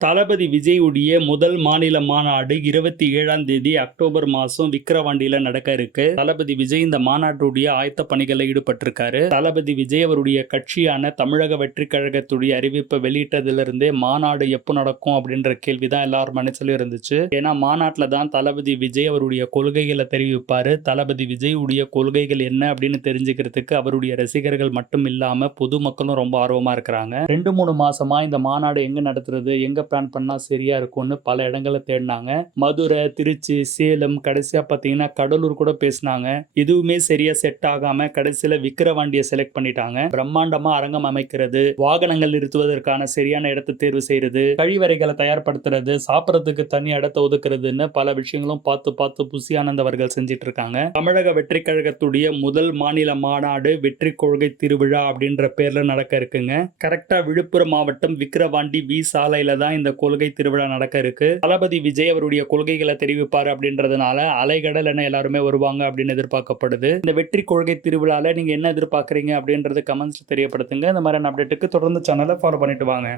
தளபதி விஜயுடைய முதல் மாநில மாநாடு இருபத்தி ஏழாம் தேதி அக்டோபர் மாதம் விக்கிரவாண்டியில நடக்க இருக்கு. தளபதி விஜய் இந்த மாநாட்டுடைய ஆயத்த பணிகளில் ஈடுபட்டிருக்காரு. தளபதி விஜய் அவருடைய கட்சியான தமிழக வெற்றி கழகத்துடைய அறிவிப்பை வெளியிட்டதிலிருந்தே மாநாடு எப்போ நடக்கும் அப்படின்ற கேள்விதான் எல்லார் மனசுலயும் இருந்துச்சு. ஏன்னா மாநாட்டில் தான் தளபதி விஜய் அவருடைய கொள்கைகளை தெரிவிப்பாரு. தளபதி விஜய் உடைய கொள்கைகள் என்ன அப்படின்னு தெரிஞ்சுக்கிறதுக்கு அவருடைய ரசிகர்கள் மட்டும் இல்லாம பொதுமக்களும் ரொம்ப ஆர்வமா இருக்கிறாங்க. ரெண்டு மூணு மாசமா இந்த மாநாடு எங்க நடத்துறது எங்க பிளான் பண்ணால் சரியா இருக்கும்னு பல இடங்களை தேடினாங்க. மதுரை திருச்சி சேலம் கடைசியா பாத்தீங்கன்னா கடலூர் கூட பேசினாங்க. எதுவுமே சரியா செட் ஆகாம கடைசியில விக்கிரவாண்டியை செலக்ட் பண்ணிட்டாங்க. பிரம்மாண்டமா அரங்கம் அமைக்கிறது வாகனங்கள் நிறுத்துவதற்கான சரியான இடத்தை தேர்வு செய்யறது கழிவறைகளை தயார்படுத்துறது சாப்பிட்றதுக்கு தனி இடத்தை ஒதுக்குறதுன்னு பல விஷயங்களும் பார்த்து பார்த்து புசி ஆனந்த் அவர்கள் செஞ்சிட்டு இருக்காங்க தமிழக வெற்றி கழகத்துடைய முதல் மாநில மாநாடு வெற்றி கொள்கை திருவிழா அப்படின்ற பேர்ல நடக்க இருக்குங்க. கரெக்டா விழுப்புரம் மாவட்டம் விக்கிரவாண்டி வி சாலையில தான் இந்த கொள்கை திருவிழா நடக்க இருக்கு. தளபதி விஜய் அவருடைய கொள்கைகளை தெரிவிப்பார் அப்படின்றதுனால அலைகடல் என எல்லாருமே வருவாங்க அப்படின்னு எதிர்பார்க்கப்படுது. இந்த வெற்றி கொள்கை திருவிழால நீங்க என்ன எதிர்பார்க்கறீங்க அப்படின்றது கமெண்ட்ஸ் தெரியப்படுத்துங்க. இந்த மாதிரியான அப்டேட்டுக்கு தொடர்ந்து சேனலை ஃபாலோ பண்ணிட்டு வாங்க.